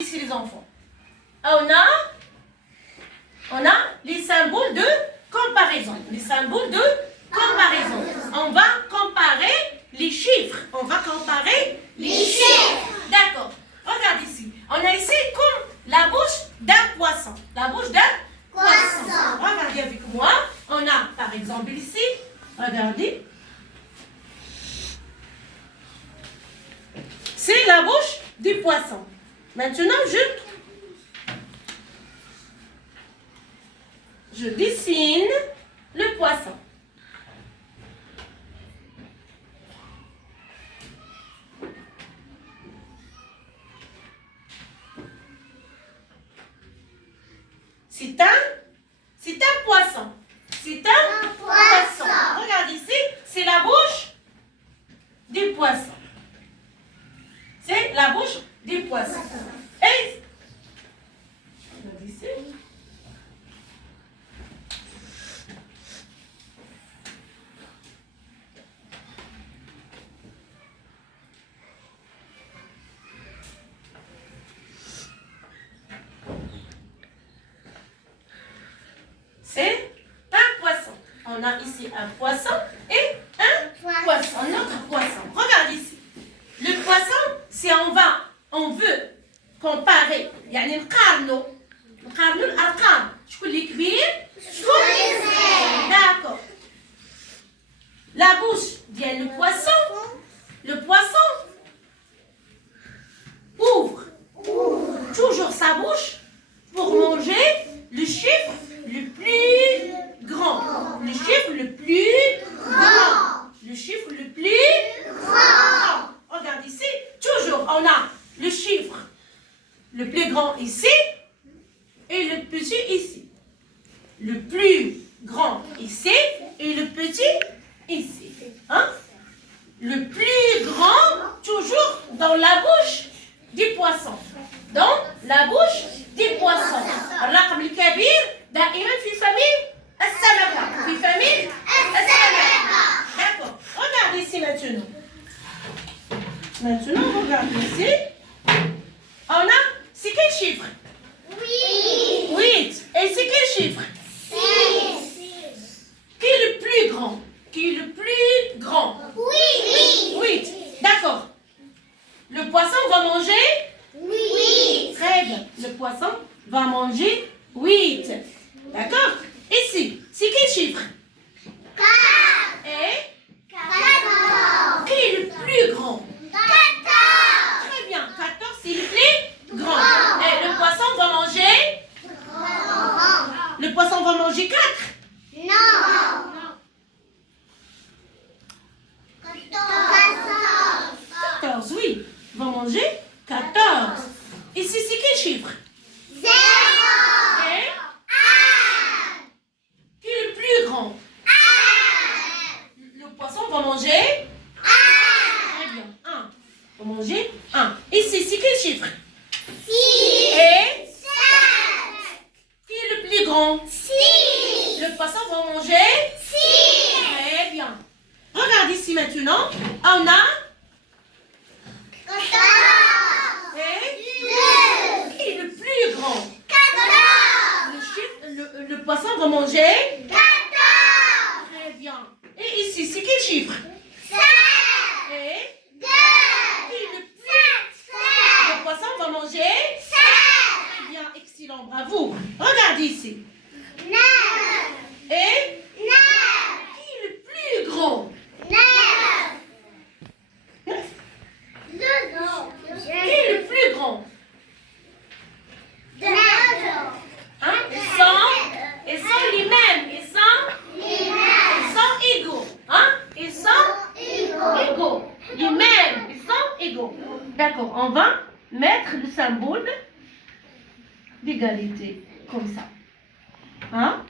Ici les enfants. On a les symboles de comparaison. Les symboles de comparaison. On va comparer les chiffres. On va comparer les chiffres. D'accord. Regarde ici. On a ici comme la bouche d'un poisson. La bouche d'un poisson. Regardez avec moi. On a par exemple ici. Regardez. C'est la bouche du poisson. Maintenant, je dessine le poisson. C'est un poisson. C'est un poisson. Regarde ici, c'est la bouche du poisson. C'est la bouche du poisson. Et regarde ici. C'est un poisson. On a ici un poisson et un poisson. Un autre poisson. Regarde ici. Le poisson, si on veut comparer. يعني نقارنوا الأرقام. شكون اللي كبير؟ شكون اللي صغير؟ D'accord. La bouche ديال le poisson ouvre toujours sa bouche pour manger le chiffre le plus grand. Le chiffre le plus grand. Le chiffre le plus grand. Regarde ici, toujours on a le chiffre le plus grand ici et le petit ici. Le plus grand ici et le petit ici. Hein? Le plus grand toujours dans la bouche du poisson. Dans la bouche du poisson. الرقم الكبير دائما في فمي السمكة. في فمي السمكة. D'accord. Regarde ici maintenant. Maintenant, regarde ici. On a, c'est quel chiffre? 8. Et c'est quel chiffre? 6. Qui est le plus grand? Qui est le plus grand? 8. D'accord. Le poisson va manger? 8. Très bien. Le poisson va manger 8. D'accord? Ici, c'est quel chiffre? 4. Et? 14. Qui est le plus grand? 14. Très bien. 14, c'est le plus grand. Et le poisson va manger? Le poisson va manger 4? Non. 14, oui. Il va manger 14. Ici, c'est quel chiffre? 0. Et? 1. Qui est le plus grand? 1. Le poisson va manger? 1. Très bien. 1. On va manger 1. Ici, c'est quel chiffre? 6. Et? 7. Qui est le plus grand? 6. Le poisson va manger? 6. Très bien. Regarde ici maintenant. On a? 14. Et? 2. Qui est le plus grand? 14. Le poisson va manger? 14. Très bien. Et ici, c'est quel chiffre? 7. Et? 2. Qui est le plus? 7. Le poisson va manger? 7. Très bien, excellent, bravo. Regarde ici. 9. Et? 9. Qui est le plus grand? 9. Qui est le plus grand? 9. Hein? Ils sont les mêmes. Ils sont égaux. Hein? Ils sont égaux. Les mêmes. Ils sont égaux. D'accord, on va mettre le symbole d'égalité. Comme ça. Hein?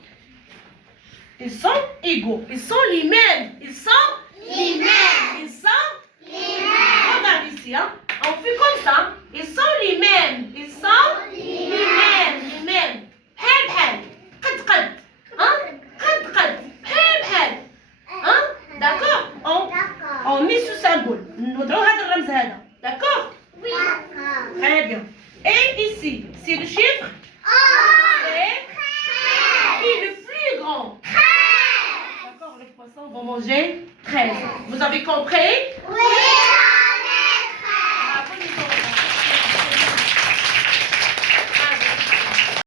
Ils sont égaux. Ils sont les mêmes. Ils sont les mêmes. Ils sont les mêmes. Regarde ici. Hein? On fait comme ça. Ils sont les mêmes. Ils sont les mêmes. Les mêmes. بحال بحال. قد قد. Hein? قد قد. بحال بحال. Hein? D'accord? On met ce symbole. نوضعوا هذا الرمز هذا. D'accord? Oui. Très bien. Et ici, c'est le chiffre et le plus grand. D'accord, les poissons vont manger 13. Vous avez compris? Oui.